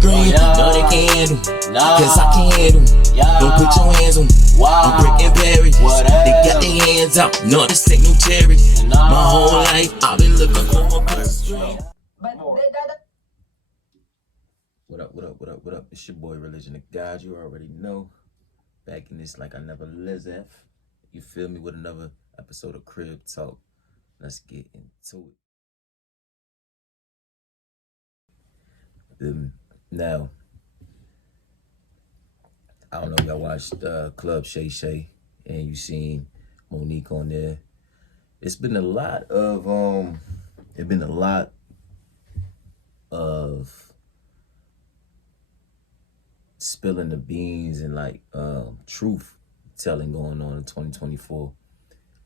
screen. No, they can't handle, cause I can handle. Don't put your hands on me. I'm breaking barriers. They got their hands out. No, this ain't no cherry. My whole life I've been looking for a piece of string. What up? It's your boy Religion of God. You already know. Back in this like I never live. You feel me, with another episode of Crib Talk. Let's get into it. Now, I don't know if y'all watched Club Shayshay and you seen Monique on there. It's been a lot of spilling the beans and like truth telling going on in 2024,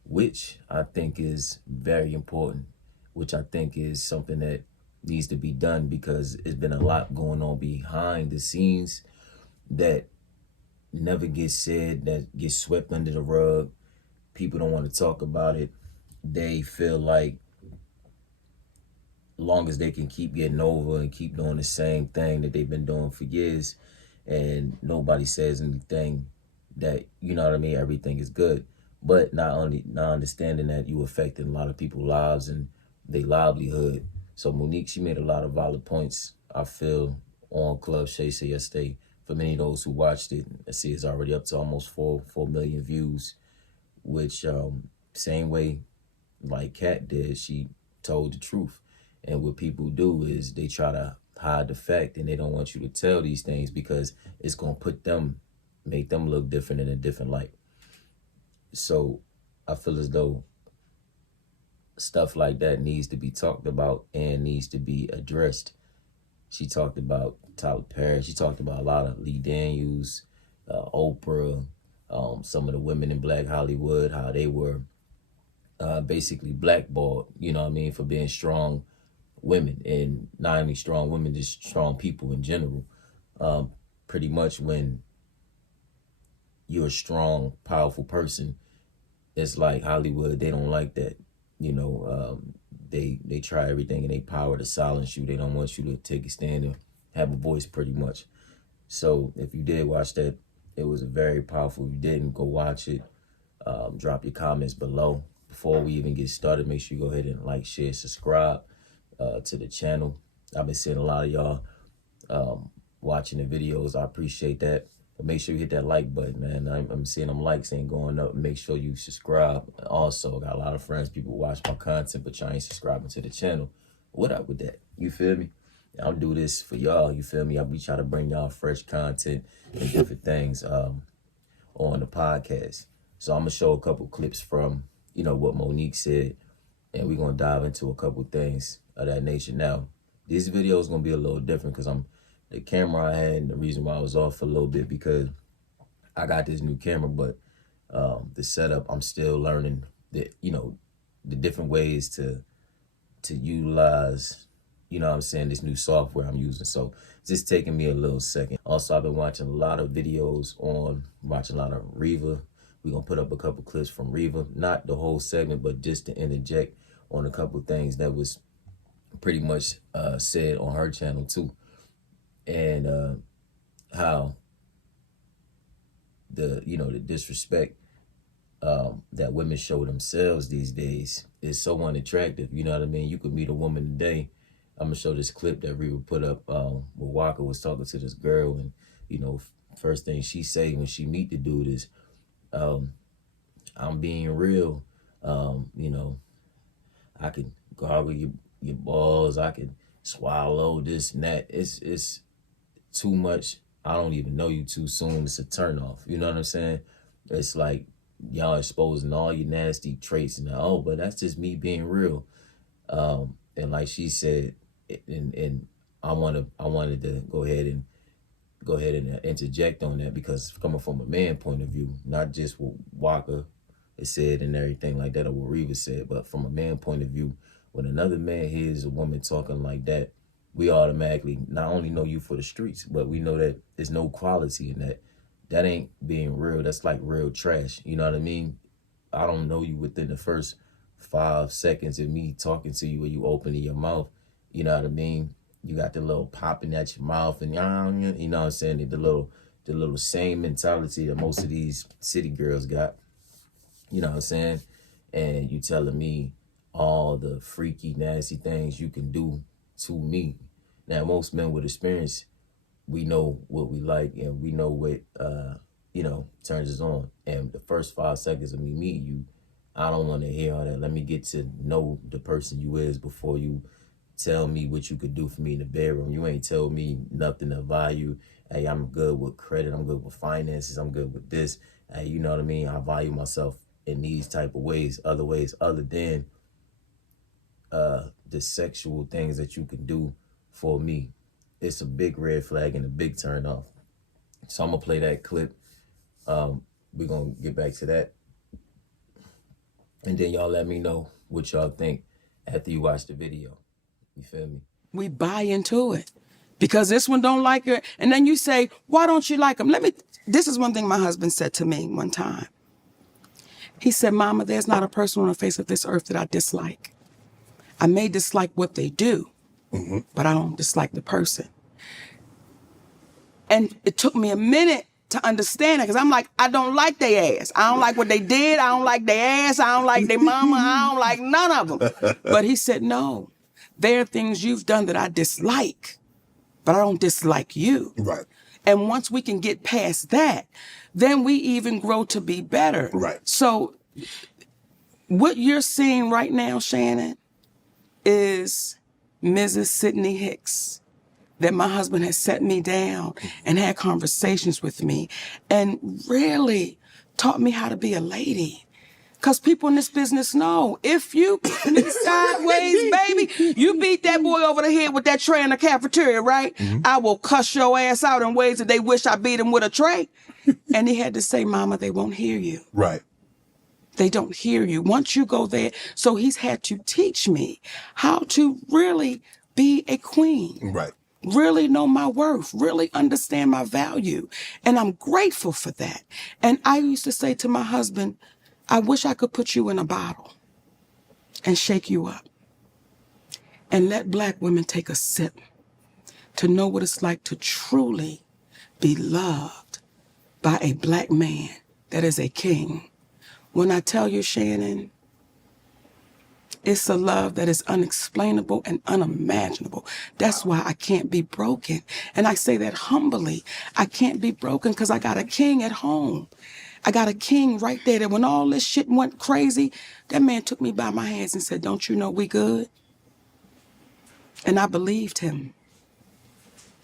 which I think is very important, which I think is something that needs to be done, because it's been a lot going on behind the scenes that never gets said, that gets swept under the rug. People don't want to talk about it. They feel like long as they can keep getting over and keep doing the same thing that they've been doing for years, and nobody says anything, that, you know what I mean, everything is good. But not understanding that you affecting a lot of people's lives and their livelihood. So Monique, she made a lot of valid points, I feel, on Club Shayshay yesterday. For many of those who watched it, I see it's already up to almost 4 million views, which same way like Kat did, she told the truth. And what people do is they try to hide the fact, and they don't want you to tell these things because it's going to make them look different in a different light. So I feel as though stuff like that needs to be talked about and needs to be addressed. She talked about Tyler Perry. She talked about a lot of Lee Daniels, Oprah, some of the women in Black Hollywood, how they were basically blackballed, you know what I mean, for being strong women, and not only strong women, just strong people in general. Pretty much when you're a strong, powerful person, it's like Hollywood, they don't like that. You know, they try everything in their power to silence you. They don't want you to take a stand and have a voice, pretty much. So if you did watch that, it was very powerful. If you didn't, go watch it. Drop your comments below. Before we even get started, make sure you go ahead and like, share, subscribe to the channel. I've been seeing a lot of y'all watching the videos. I appreciate that. But make sure you hit that like button, man. I'm seeing them likes ain't going up. Make sure you subscribe. Also, got a lot of friends, people watch my content, but y'all ain't subscribing to the channel. What up with that? You feel me? I'll do this for y'all. You feel me? We try to bring y'all fresh content and different things on the podcast. So I'm going to show a couple clips from, you know, what Monique said, and we're going to dive into a couple things of that nature. Now, this video is going to be a little different because the camera I had, and the reason why I was off for a little bit, because I got this new camera, but the setup, I'm still learning the different ways to utilize, you know what I'm saying, this new software I'm using. So it's just taking me a little second. Also, I've been watching a lot of videos watching a lot of Reva. We're going to put up a couple clips from Reva, not the whole segment, but just to interject on a couple things that was pretty much said on her channel too. And how the disrespect that women show themselves these days is so unattractive. You know what I mean? You could meet a woman today. I'm gonna show this clip that Reva put up where Waka was talking to this girl, and first thing she say when she meet the dude is, I'm being real. I can gargle your balls, I can swallow this and that. It's too much. I don't even know you too soon. It's a turn off. You know what I'm saying? It's like y'all exposing all your nasty traits, and but that's just me being real. And like she said, and I wanted to go ahead and interject on that, because coming from a man point of view, not just what Waka has said and everything like that, or what Reva said, but from a man point of view, when another man hears a woman talking like that, we automatically not only know you for the streets, but we know that there's no quality in that. That ain't being real. That's like real trash. You know what I mean? I don't know you within the first 5 seconds of me talking to you, or you opening your mouth. You know what I mean? You got the little popping at your mouth and you know what I'm saying, the little same mentality that most of these city girls got. You know what I'm saying? And you telling me all the freaky, nasty things you can do to me. Now, most men with experience, we know what we like and we know what, you know, turns us on. And the first 5 seconds of me meeting you, I don't want to hear all that. Let me get to know the person you is before you tell me what you could do for me in the bedroom. You ain't tell me nothing of value. Hey, I'm good with credit. I'm good with finances. I'm good with this. Hey, you know what I mean? I value myself in these type of ways, other than the sexual things that you can do for me. It's a big red flag and a big turn off. So I'm gonna play that clip. We're gonna get back to that. And then y'all let me know what y'all think after you watch the video. You feel me? We buy into it because this one don't like her. And then you say, why don't you like him? This is one thing my husband said to me one time. He said, Mama, there's not a person on the face of this earth that I dislike. I may dislike what they do, but I don't dislike the person. And it took me a minute to understand it because I'm like, I don't like their ass. I don't like what they did. I don't like their ass. I don't like their mama. I don't like none of them. But he said, no, there are things you've done that I dislike, but I don't dislike you. Right. And once we can get past that, then we even grow to be better. Right. So what you're seeing right now, Shannon, is Mrs. Sidney Hicks, that my husband has set me down and had conversations with me and really taught me how to be a lady. Because people in this business know, if you be sideways, baby, you beat that boy over the head with that tray in the cafeteria, right? I will cuss your ass out in ways that they wish I beat him with a tray. And he had to say, Mama, they won't hear you. Right. They don't hear you. Once you go there, so he's had to teach me how to really be a queen. Right. Really know my worth, really understand my value. And I'm grateful for that. And I used to say to my husband, I wish I could put you in a bottle and shake you up and let Black women take a sip to know what it's like to truly be loved by a Black man that is a king. When I tell you, Shannon, it's a love that is unexplainable and unimaginable. That's why I can't be broken. And I say that humbly. I can't be broken because I got a king at home. I got a king right there that when all this shit went crazy, that man took me by my hands and said, don't you know we good? And I believed him.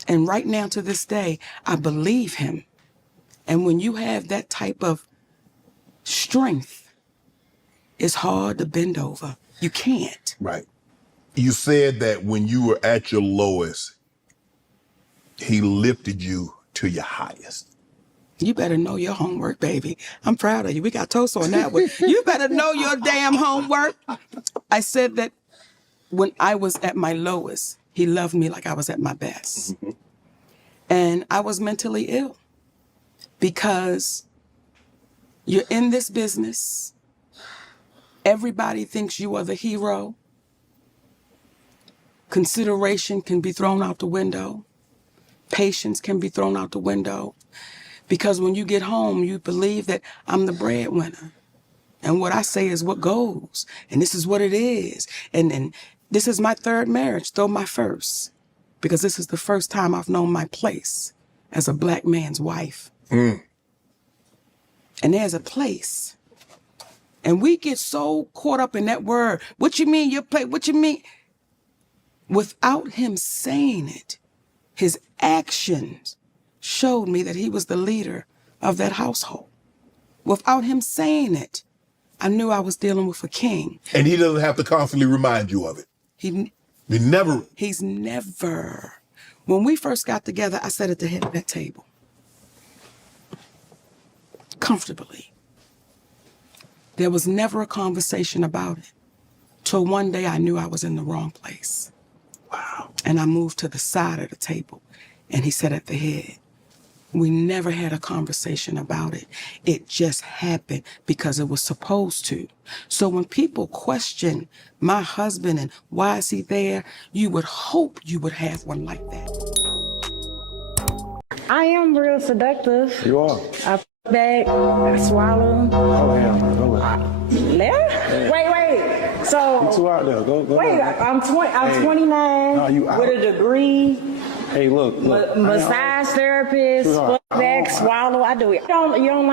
And right now to this day, I believe him. And when you have that type of strength, it's hard to bend over. You can't. Right. You said that when you were at your lowest, he lifted you to your highest. You better know your homework, baby. I'm proud of you. We got toast on that one. You better know your damn homework. I said that when I was at my lowest, he loved me like I was at my best. And I was mentally ill because you're in this business. Everybody thinks you are the hero. Consideration can be thrown out the window. Patience can be thrown out the window. Because when you get home, you believe that I'm the breadwinner. And what I say is what goes. And this is what it is. And this is my third marriage, though my first. Because this is the first time I've known my place as a Black man's wife. And there's a place. And we get so caught up in that word. What you mean your place? What you mean? Without him saying it, his actions showed me that he was the leader of that household. Without him saying it, I knew I was dealing with a king. And he doesn't have to constantly remind you of it. He's never. When we first got together, I sat at the head of that table. Comfortably. There was never a conversation about it. Till one day I knew I was in the wrong place. Wow. And I moved to the side of the table and he sat at the head. We never had a conversation about it. It just happened because it was supposed to. So when people question my husband and why is he there, you would hope you would have one like that. I am real seductive. You are. I back, I swallow. Oh, hell no. Go ahead. Yeah? Wait. So. You two out there. Go. Wait, I'm 29 No, you out. with a degree. Hey, look. Massage therapist, fuck back, swallow. I do it. You don't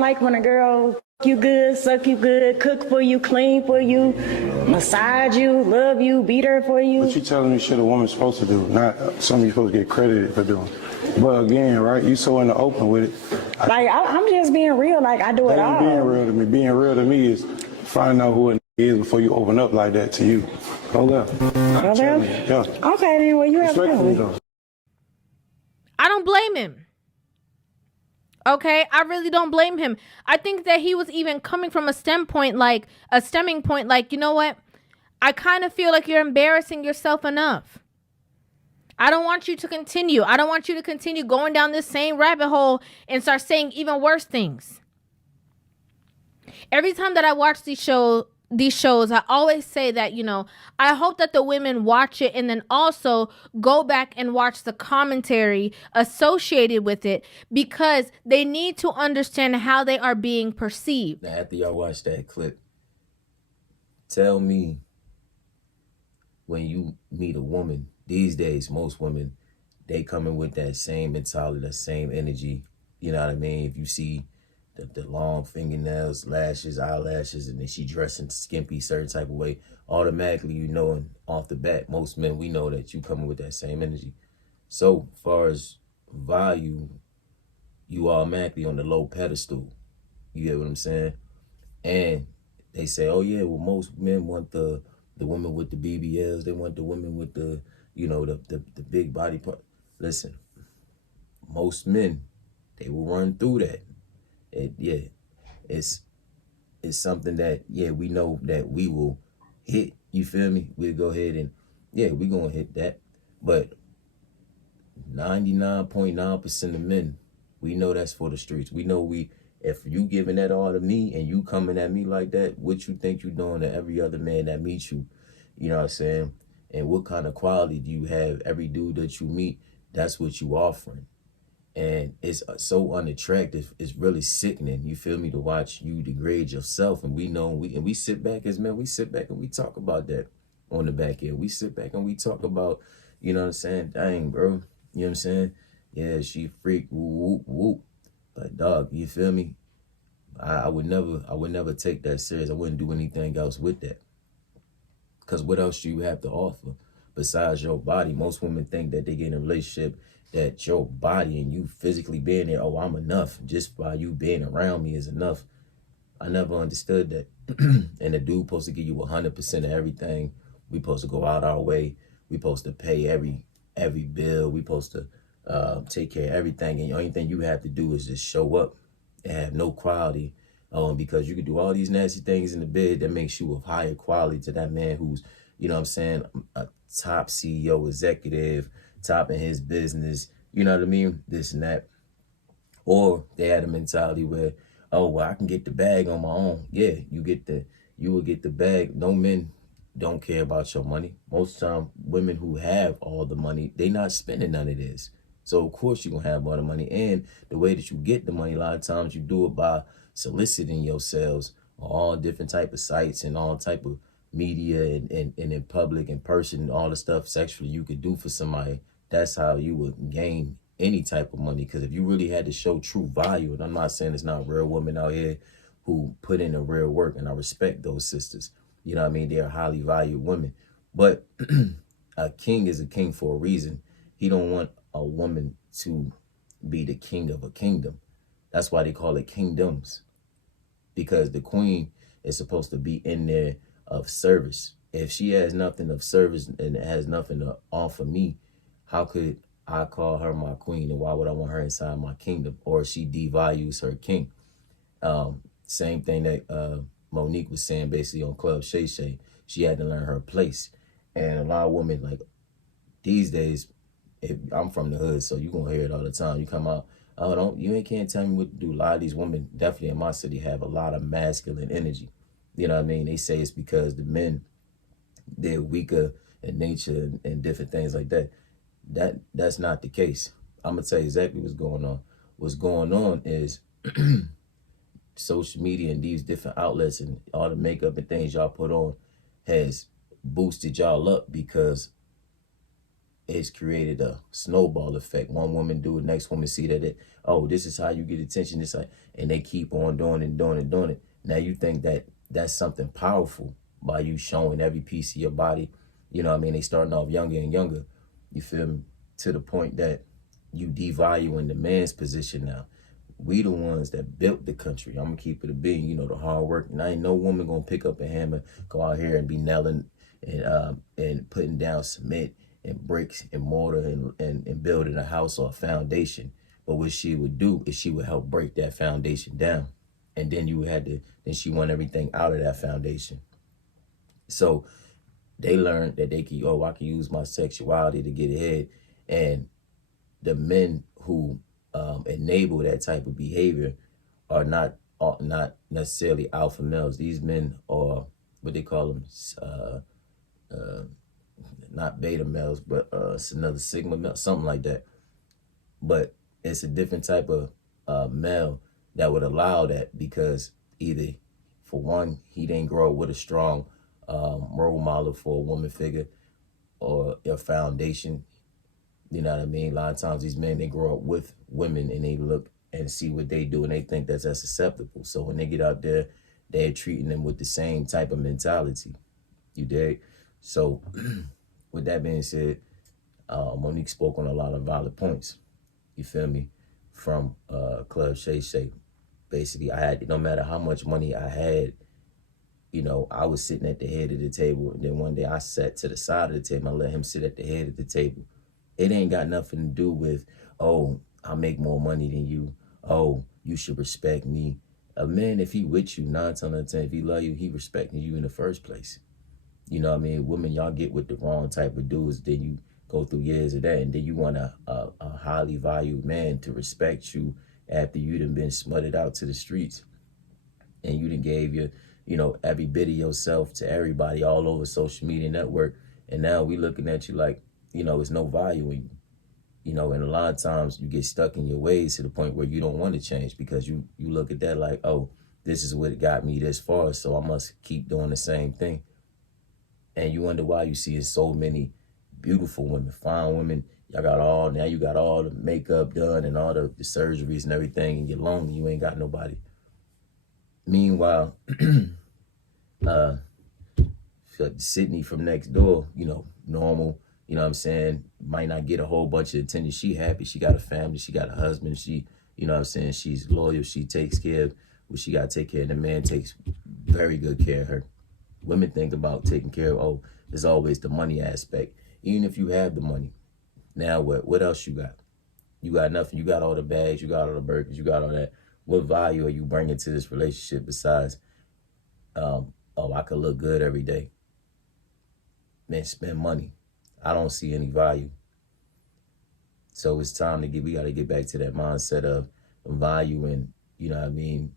like when a girl fuck you good, suck you good, cook for you, clean for you, massage you, love you, beat her for you. What you telling me shit a woman's supposed to do, not something you're supposed to get credited for doing. But again, right, you so in the open with it. Like, I'm just being real, like I do it all. Being real to me. Being real to me is finding out who it is before you open up like that to you. Go left. Go left? Yeah. Okay, then, well, you have Respectfully, to. though. I don't blame him. Okay, I really don't blame him. I think that he was even coming from a stemming point, like, you know what? I kind of feel like you're embarrassing yourself enough. I don't want you to continue. I don't want you to continue going down this same rabbit hole and start saying even worse things. Every time that I watch these shows, I always say that, you know, I hope that the women watch it and then also go back and watch the commentary associated with it, because they need to understand how they are being perceived. Now, after y'all watch that clip, tell me, when you meet a woman, these days, most women, they come in with that same mentality, that same energy. You know what I mean? If you see the long fingernails, lashes, eyelashes, and then she dressing skimpy, certain type of way, automatically you know, off the bat, most men, we know that you coming with that same energy. So far as value, you automatically on the low pedestal. You get what I'm saying? And they say, oh yeah, well, most men want the women with the BBLs, they want the women with the, you know, the big body part. Listen, most men, they will run through that. It's something that, we know that we will hit, you feel me? We'll go ahead and, we gonna hit that. But 99.9% of men, we know that's for the streets. We know if you giving that all to me and you coming at me like that, what you think you doing to every other man that meets you? You know what I'm saying? And what kind of quality do you have? Every dude that you meet, that's what you offering. And it's so unattractive. It's really sickening, you feel me, to watch you degrade yourself. And we know, we sit back as men, we sit back and we talk about that on the back end. We sit back and we talk about, you know what I'm saying? Dang, bro. You know what I'm saying? Yeah, she freak, whoop, whoop. Like, dog, you feel me? I would never take that serious. I wouldn't do anything else with that. Because what else do you have to offer besides your body? Most women think that they get in a relationship that your body and you physically being there, oh, I'm enough. Just by you being around me is enough. I never understood that. And the dude supposed to give you 100% of everything. We supposed to go out our way. We supposed to pay every bill. We supposed to take care of everything. And the only thing you have to do is just show up and have no quality. Because you can do all these nasty things in the bed that makes you of higher quality to that man who's, you know what I'm saying, a top CEO, executive, top in his business, you know what I mean, this and that. Or they had a mentality where, oh, well, I can get the bag on my own. Yeah, you will get the bag. No men don't care about your money. Most time, women who have all the money, they not spending none of this. So, of course, you're going to have all the money. And the way that you get the money, a lot of times you do it by soliciting yourselves on all different type of sites and all type of media and in public, in person, all the stuff sexually you could do for somebody. That's how you would gain any type of money. Because if you really had to show true value, and I'm not saying there's not real women out here who put in the real work, and I respect those sisters. You know what I mean? They're highly valued women. But a king is a king for a reason. He don't want a woman to be the king of a kingdom. That's why they call it kingdoms. Because the queen is supposed to be in there of service. If she has nothing of service and has nothing to offer me, how could I call her my queen? And why would I want her inside my kingdom? Or she devalues her king. Same thing that Monique was saying basically on Club Shayshay. She had to learn her place. And a lot of women, like these days, I'm from the hood, so you're going to hear it all the time. You come out, Oh, don't you ain't can't tell me what to do. A lot of these women, definitely in my city, have a lot of masculine energy. You know what I mean? They say it's because the men, they're weaker in nature and different things like that. That's not the case. I'm gonna tell you exactly what's going on. What's going on is social media and these different outlets and all the makeup and things y'all put on has boosted y'all up because it's created a snowball effect. One woman do it, next woman see that oh, this is how you get attention, this how, and they keep on doing it and doing it and doing it. Now you think that that's something powerful by you showing every piece of your body. You know what I mean? They starting off younger and younger. You feel me? To the point that you devaluing the man's position now. We the ones that built the country. I'm gonna keep it a being, you know, the hard work. And I ain't no woman gonna pick up a hammer, go out here and be nailing and putting down cement and bricks and mortar and building a house or a foundation. But what she would do is she would help break that foundation down. And then then she want everything out of that foundation. So they learned that I can use my sexuality to get ahead. And the men who enable that type of behavior are not necessarily alpha males. These men are what they call them, not beta males, but it's another sigma male, something like that. But it's a different type of male that would allow that because either, for one, he didn't grow up with a strong role model for a woman figure or a foundation. You know what I mean? A lot of times these men, they grow up with women and they look and see what they do and they think that's acceptable. So when they get out there, they're treating them with the same type of mentality. You dig? So with that being said, Monique spoke on a lot of valid points. You feel me? From Club Shayshay. Basically, no matter how much money I had, you know, I was sitting at the head of the table. And then one day I sat to the side of the table. I let him sit at the head of the table. It ain't got nothing to do with, oh, I make more money than you. Oh, you should respect me. A man, if he with you, 9 times out of 10, if he love you, he respecting you in the first place. You know what I mean? Women, y'all get with the wrong type of dudes. Then you go through years of that. And then you want a highly valued man to respect you after you done been smutted out to the streets. And you done gave every bit of yourself to everybody all over social media network. And now we looking at you like, it's no value in you. And a lot of times you get stuck in your ways to the point where you don't want to change because you look at that like, oh, this is what got me this far, so I must keep doing the same thing. And you wonder why you see so many beautiful women, fine women. You got all the makeup done and all the surgeries and everything, and you're lonely, you ain't got nobody. Meanwhile, Sydney from next door, normal, you know what I'm saying, might not get a whole bunch of attention. She happy, she got a family, she got a husband, she, you know what I'm saying, she's loyal, she takes care of what she got to take care of. The man takes very good care of her. Women think about taking care of, oh, there's always the money aspect. Even if you have the money, now what else you got? You got nothing. You got all the bags, you got all the burgers, you got all that. What value are you bringing to this relationship besides, I could look good every day? Man, spend money. I don't see any value. So it's time we got to get back to that mindset of valuing, you know what I mean,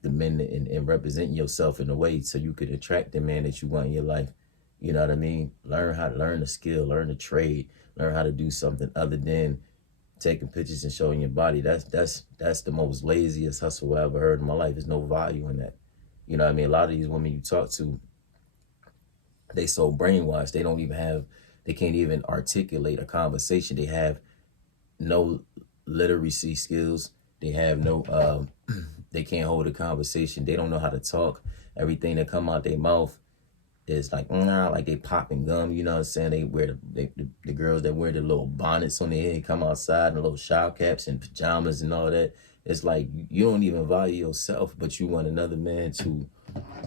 the men and representing yourself in a way so you could attract the man that you want in your life. You know what I mean? Learn a skill, learn a trade, learn how to do something other than taking pictures and showing your body. That's the most laziest hustle I ever heard in my life. There's no value in that. You know what I mean? A lot of these women you talk to, they so brainwashed, they can't even articulate a conversation. They have no literacy skills. They have no, they can't hold a conversation. They don't know how to talk. Everything that come out their mouth is like they popping gum, you know what I'm saying? They wear the girls that wear the little bonnets on their head, come outside in little shower caps and pajamas and all that. It's like you don't even value yourself, but you want another man to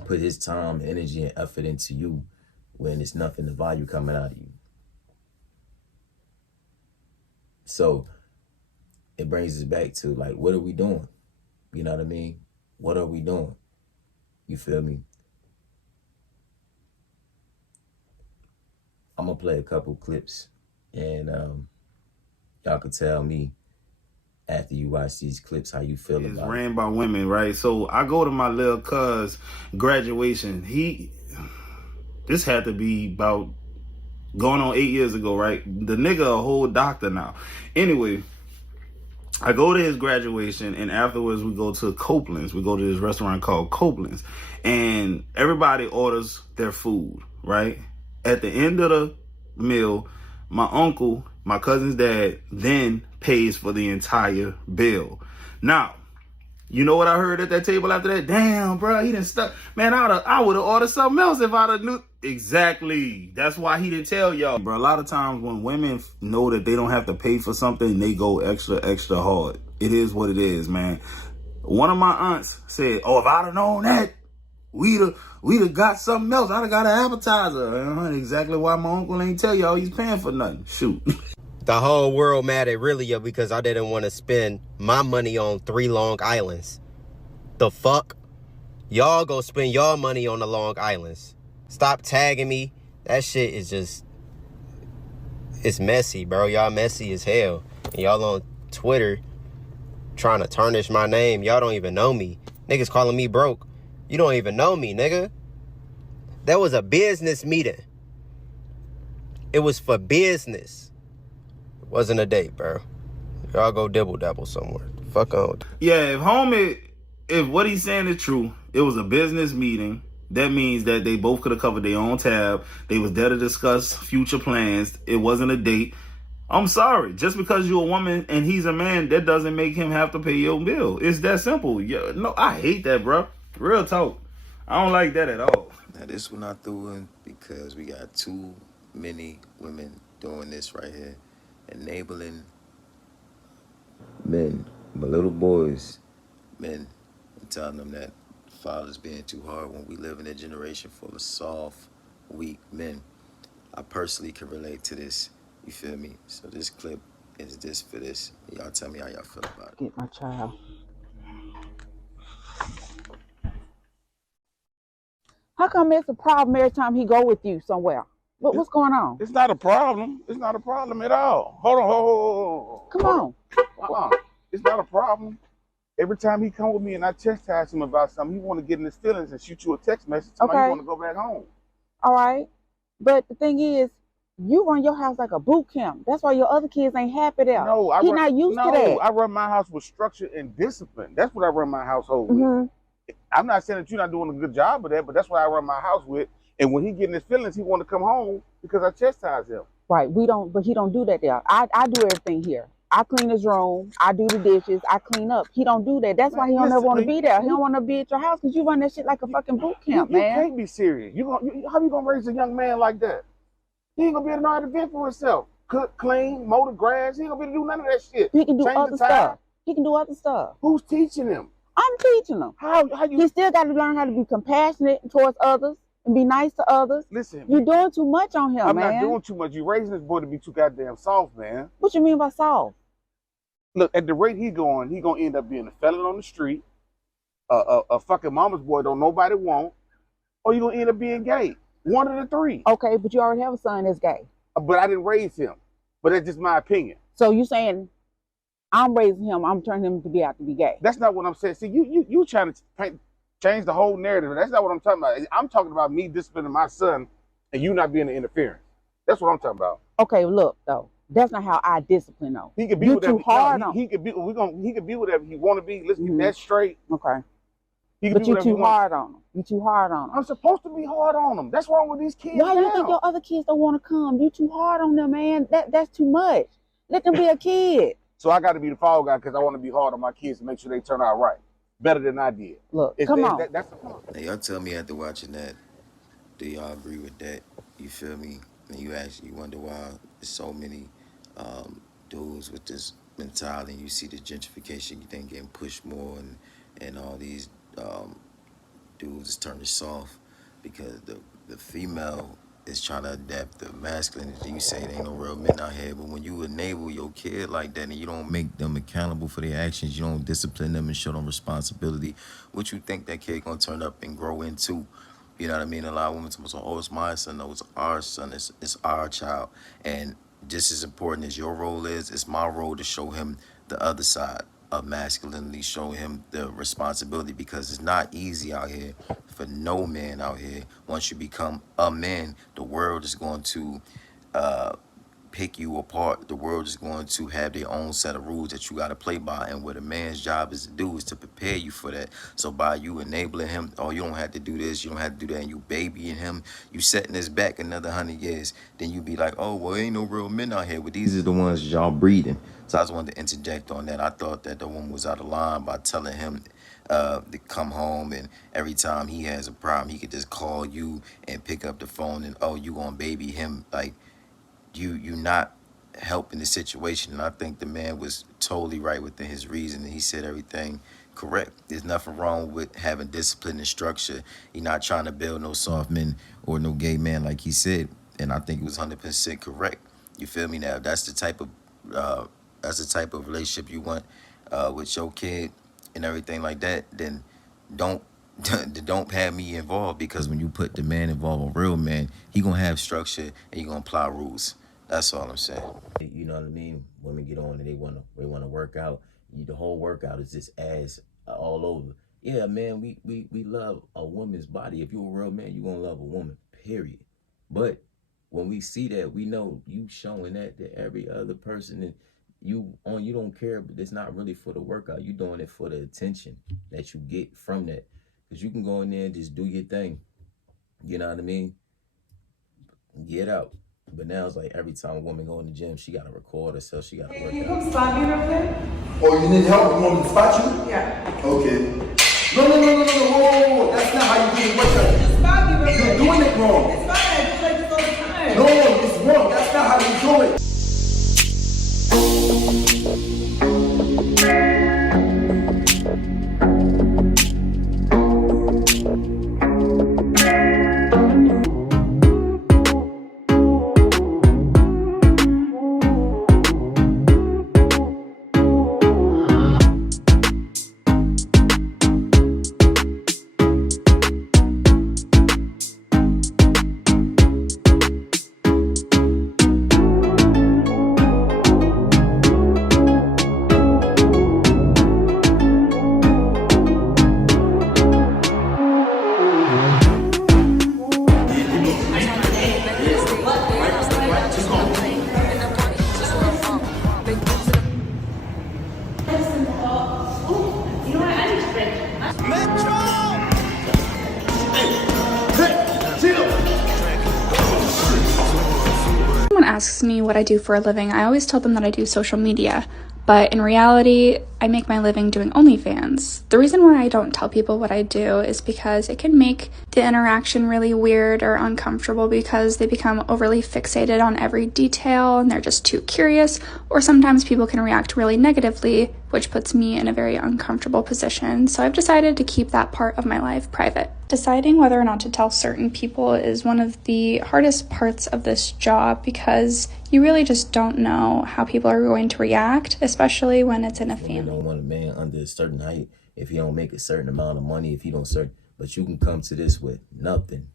put his time, energy, and effort into you when it's nothing to value coming out of you. So it brings us back to like, what are we doing? You know what I mean? What are we doing? You feel me? I'm gonna play a couple clips and y'all can tell me after you watch these clips, how you feel It's about ran by women, right? So I go to my little cuz graduation. This had to be about going on 8 years ago, right? The nigga a whole doctor now. Anyway, I go to his graduation, and afterwards we go to Copeland's. We go to this restaurant called Copeland's, and everybody orders their food, right? At the end of the meal, my uncle, my cousin's dad, then pays for the entire bill. Now, you know what I heard at that table after that? Damn, bro, he didn't stuck. Man, I would have ordered something else if I'd have knew. Exactly. That's why he didn't tell y'all. Bro, a lot of times when women know that they don't have to pay for something, they go extra, extra hard. It is what it is, man. One of my aunts said, oh, if I'd have known that, we'd have got something else. I'd have got an appetizer. Exactly why my uncle ain't tell y'all he's paying for nothing. Shoot. The whole world mad at Realia because I didn't want to spend my money on 3 Long Islands. The fuck? Y'all go spend y'all money on the Long Islands. Stop tagging me. That shit is just... It's messy, bro. Y'all messy as hell. And y'all on Twitter trying to tarnish my name. Y'all don't even know me. Niggas calling me broke. You don't even know me, nigga. That was a business meeting. It was for business. Wasn't a date, bro. Y'all go dibble-dabble somewhere. Fuck on. Yeah, if what he's saying is true, it was a business meeting. That means that they both could have covered their own tab. They was there to discuss future plans. It wasn't a date. I'm sorry. Just because you're a woman and he's a man, that doesn't make him have to pay your bill. It's that simple. Yeah, no, I hate that, bro. Real talk. I don't like that at all. Now this one I threw in because we got too many women doing this right here. Enabling men, but little boys, men, and telling them that fathers being too hard when we live in a generation full of soft, weak men. I personally can relate to this, you feel me? So this clip is this for this. Y'all tell me how y'all feel about it. Get my child. How come it's a problem every time he go with you somewhere? What's going on? It's not a problem. It's not a problem at all. Hold on, hold Come on. It's not a problem. Every time he come with me and I chastise him about something, he want to get in his feelings and shoot you a text message. Okay. He want to go back home. All right. But the thing is, you run your house like a boot camp. That's why your other kids ain't happy there. No, He's not used to that. I run my house with structure and discipline. That's what I run my household with. I'm not saying that you're not doing a good job of that, but that's what I run my house with. And when he get in his feelings, he want to come home because I chastise him. Right. But he don't do that there. I do everything here. I clean his room. I do the dishes. I clean up. He don't do that. That's why he don't ever want to be there. He don't want to be at your house because you run that shit like a fucking boot camp, man. You can't be serious. How you gonna raise a young man like that? He ain't gonna be able to know how to vent for himself. Cook, clean, mow the grass. He ain't gonna be able to do none of that shit. He can do other stuff. He can do other stuff. Who's teaching him? I'm teaching him. He still got to learn how to be compassionate towards others and be nice to others. Listen, you're doing too much on him, man. I'm not doing too much. You're raising this boy to be too goddamn soft, man. What you mean by soft? Look, at the rate he gonna end up being a felon on the street, a fucking mama's boy don't nobody want, or you gonna end up being gay. One of the three. Okay, but you already have a son that's gay. But I didn't raise him. But that's just my opinion. So you saying I'm raising him, I'm turning him to be out to be gay? That's not what I'm saying. See, you trying to change the whole narrative. That's not what I'm talking about. I'm talking about me disciplining my son and you not being an interference. That's what I'm talking about. Okay, look though. That's not how I discipline though. He could be whatever he could be whatever he want to be. Let's get that straight. Okay. But you too hard on him. You too hard on him. I'm supposed to be hard on him. That's wrong with these kids. Why you think your other kids don't want to come? You too hard on them, man. That's too much. Let them be a kid. So I got to be the fall guy because I want to be hard on my kids to make sure they turn out right, better than I did. Look, come on. That's the point. Now y'all tell me after watching that, do y'all agree with that? You feel me? And you actually wonder why there's so many dudes with this mentality. And you see the gentrification, you think getting pushed more, and all these dudes is turning soft because the female is trying to adapt the masculinity. You say there ain't no real men out here, but when you enable your kid like that and you don't make them accountable for their actions, you don't discipline them and show them responsibility, what you think that kid gonna turn up and grow into? You know what I mean? A lot of women say, oh, it's my son. No, it's our son. It's our child. And just as important as your role is, it's my role to show him the other side of masculinity, show him the responsibility, because it's not easy out here for no man out here. Once you become a man, the world is going to pick you apart. The world is going to have their own set of rules that you got to play by, and what a man's job is to do is to prepare you for that. So by you enabling him, oh, you don't have to do this, you don't have to do that, and you babying him, you setting this back another 100 years, then you be like, oh, well, ain't no real men out here, but these are the ones y'all breeding. So I just wanted to interject on that. I thought that the woman was out of line by telling him to come home, and every time he has a problem, he could just call you and pick up the phone, and oh, you gonna baby him. Like, you not helping the situation. And I think the man was totally right within his reason, and he said everything correct. There's nothing wrong with having discipline and structure. He's not trying to build no soft men or no gay man, like he said, and I think it was 100% correct. You feel me? Now, that's the type of relationship you want with your kid and everything like that, then don't don't have me involved, because when you put the man involved, a real man, he gonna have structure and he gonna apply rules. That's all I'm saying. You know what I mean? Women get on and they wanna work out. The whole workout is just ass all over. Yeah, man, we love a woman's body. If you're a real man, you're gonna love a woman, period. But when we see that, we know you showing that to every other person, and you don't care, but it's not really for the workout. You doing it for the attention that you get from that. Because you can go in there and just do your thing. You know what I mean? Get out. But now it's like every time a woman go in the gym, she got to record herself. She got to work Can you out. come spot me real quick? Oh, you need help? You want me to spot you? Yeah. Okay. No, whoa. That's not how you do the workout. Just spot me real quick. You're doing it wrong. It's fine. I do like this all the time. No, it's wrong. That's not how you do it. Asks me what I do for a living, I always tell them that I do social media, but in reality, I make my living doing OnlyFans. The reason why I don't tell people what I do is because it can make the interaction really weird or uncomfortable, because they become overly fixated on every detail and they're just too curious, or sometimes people can react really negatively, which puts me in a very uncomfortable position. So I've decided to keep that part of my life private. Deciding whether or not to tell certain people is one of the hardest parts of this job, because you really just don't know how people are going to react, especially when it's in a family. You don't want a man under a certain height if he don't make a certain amount of money, if he don't but you can come to this with nothing,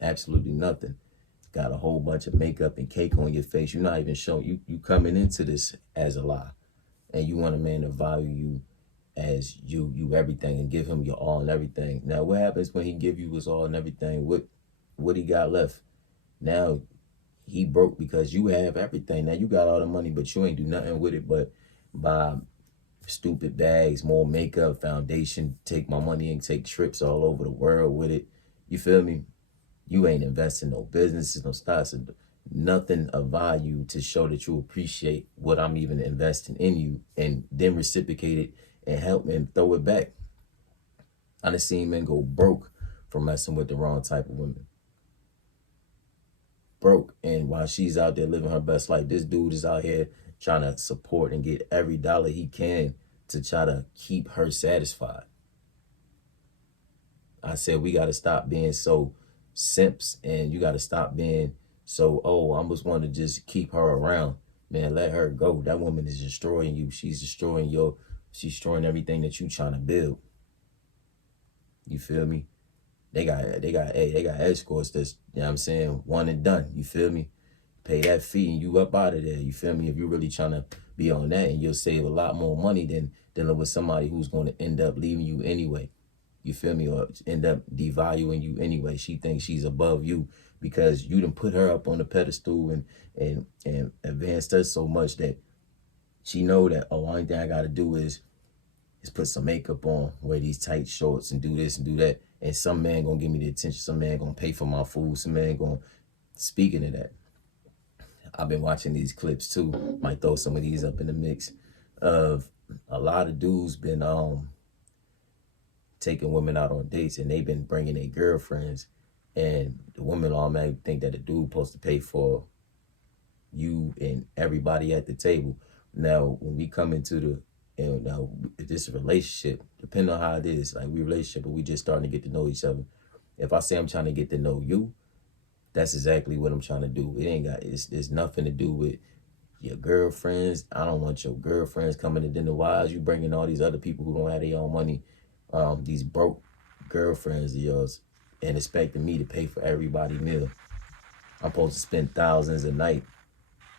absolutely nothing. Got a whole bunch of makeup and cake on your face. You're not even showing, you coming into this as a lie, and you want a man to value you as you everything, and give him your all and everything. Now, what happens when he give you his all and everything? What he got left? Now he broke because you have everything. Now you got all the money, but you ain't do nothing with it but buy stupid bags, more makeup, foundation, take my money and take trips all over the world with it. You feel me? You ain't investing no businesses, no stocks, nothing of value to show that you appreciate what I'm even investing in you, and then reciprocate it and help me and throw it back. I done seen men go broke from messing with the wrong type of women. Broke. And while she's out there living her best life, this dude is out here trying to support and get every dollar he can to try to keep her satisfied. I said, we got to stop being so simps, and you got to stop being so, oh, I just want to just keep her around. Man, let her go. That woman is destroying you. She's destroying everything that you trying to build. You feel me? They got escorts that's, you know what I'm saying, one and done. You feel me? pay that fee and you up out of there. You feel me? If you're really trying to be on that, and you'll save a lot more money than dealing with somebody who's going to end up leaving you anyway. You feel me? Or end up devaluing you anyway. She thinks she's above you because you done put her up on the pedestal and advanced her so much that she know that, oh, only thing I got to do is put some makeup on, wear these tight shorts and do this and do that. And some man going to give me the attention. Some man going to pay for my food. Some man going to, speaking of that, I've been watching these clips too. Might throw some of these up in the mix of a lot of dudes been taking women out on dates, and they've been bringing their girlfriends, and the women automatically think that the dude supposed to pay for you and everybody at the table. Now, when we come into now this relationship, depending on how it is, like we relationship, but we just starting to get to know each other. If I say I'm trying to get to know you, that's exactly what I'm trying to do. It ain't got, it's nothing to do with your girlfriends. I don't want your girlfriends coming to dinner. Why is you bringing all these other people who don't have their own money, these broke girlfriends of yours, and expecting me to pay for everybody's meal? I'm supposed to spend thousands a night.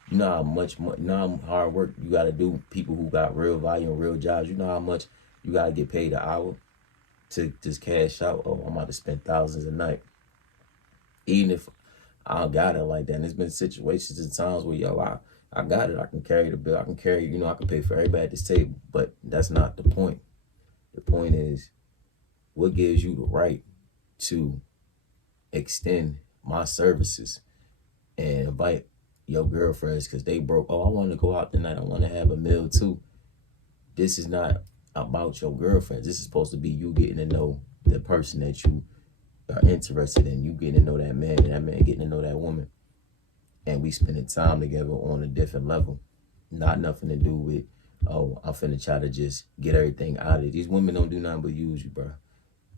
You know how much, you know how hard work you got to do. People who got real value and real jobs, you know how much you got to get paid an hour to just cash out. Oh, I'm about to spend thousands a night. Even if I don't got it like that. And there's been situations and times where, yo, I got it. I can carry the bill. I can carry, you know, I can pay for everybody at this table. But that's not the point. The point is, what gives you the right to extend my services and invite your girlfriends because they broke? Oh, I want to go out tonight. I want to have a meal too. This is not about your girlfriends. This is supposed to be you getting to know the person that you are interested in. You getting to know that man, and that man getting to know that woman. And we spending time together on a different level. Not nothing to do with, oh, I'm finna try to just get everything out of it. These women don't do nothing but use you, bro.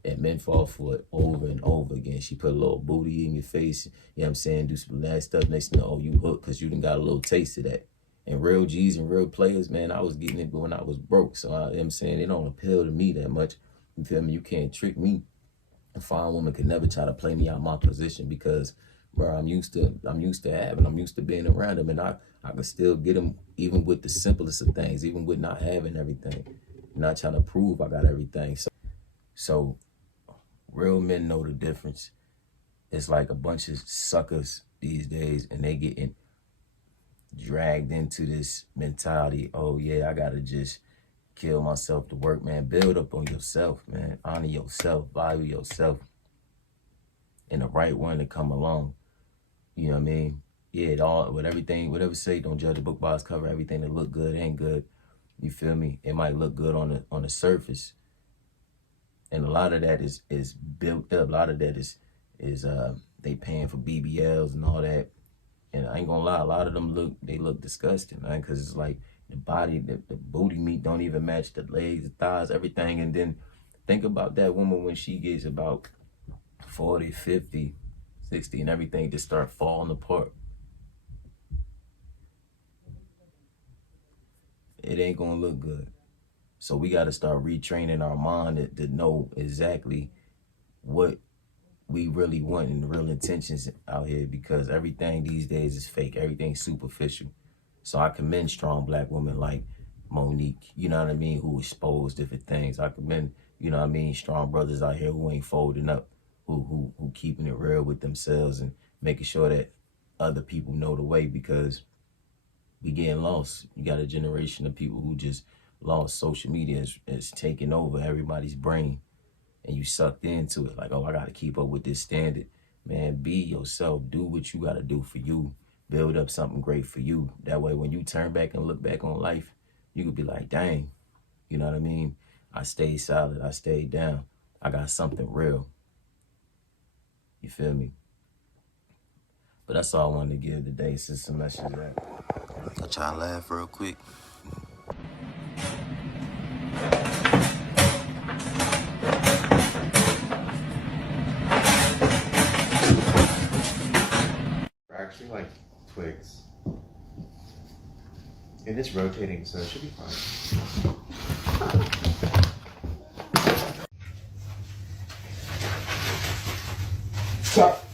And men fall for it over and over again. She put a little booty in your face, you know what I'm saying, do some nasty stuff. Next thing you know, oh, you hooked because you done got a little taste of that. And real G's and real players, man, I was getting it when I was broke. So, you know what I'm saying, it don't appeal to me that much. You feel me? You can't trick me. A fine woman could never try to play me out my position because, bro, I'm used to being around them, and I can still get them even with the simplest of things, even with not having everything. Not trying to prove I got everything. So real men know the difference. It's like a bunch of suckers these days, and they getting dragged into this mentality. Oh yeah, I gotta just kill myself to work, man. Build up on yourself, man. Honor yourself, value yourself, and the right one to come along. You know what I mean? Yeah, it all with everything, whatever say, don't judge a book by its cover. Everything that look good ain't good. You feel me? It might look good on the surface, and a lot of that is built up. A lot of that is they paying for BBLs and all that. And I ain't gonna lie, a lot of them look disgusting, man, because it's like the body, the booty meat don't even match the legs, the thighs, everything. And then think about that woman when she gets about 40, 50, 60, and everything just start falling apart. It ain't gonna look good. So we gotta start retraining our mind to know exactly what we really want and the real intentions out here, because everything these days is fake. Everything's superficial. So I commend strong black women like Monique, you know what I mean, who expose different things. I commend, you know what I mean, strong brothers out here who ain't folding up, who keeping it real with themselves and making sure that other people know the way, because we getting lost. You got a generation of people who just lost. Social media is taking over everybody's brain. And you sucked into it like, oh, I got to keep up with this standard. Man, be yourself. Do what you got to do for you. Build up something great for you. That way, when you turn back and look back on life, you could be like, dang, you know what I mean? I stayed solid. I stayed down. I got something real. You feel me? But that's all I wanted to give today, since some message that. I'll try to laugh real quick. Actually like twigs, and it's rotating, so it should be fine. Stop.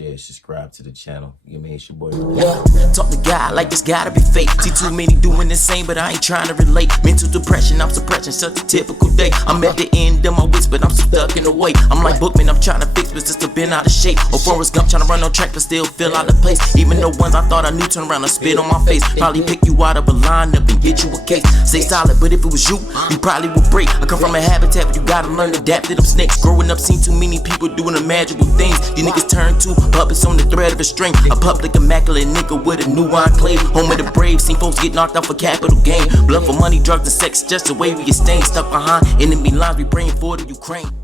share, subscribe to the channel. You mean, it's your boy. Yeah, talk to God like this gotta be fake. See too many doing the same, but I ain't trying to relate. Mental depression, I'm suppressing such a typical day. I'm at the end of my wits, but I'm stuck in the way. I'm like Bookman, I'm trying to fix, but just been out of shape. Or Forrest Gump trying to run on track, but still feel out of place. Even the ones I thought I knew turn around and spit on my face. Probably pick you out of a lineup and get you a case. Stay solid, but if it was you probably would break. I come from a habitat where you gotta learn to adapt to them snakes. Growing up, seen too many people doing imaginable things. These niggas turn to puppets on the thread of a string. A public immaculate nigga with a new enclave. Home of the brave, seen folks get knocked out for capital gain. Blood for money, drugs and sex, just the way we get stained. Stuck behind enemy lines, we praying for the Ukraine.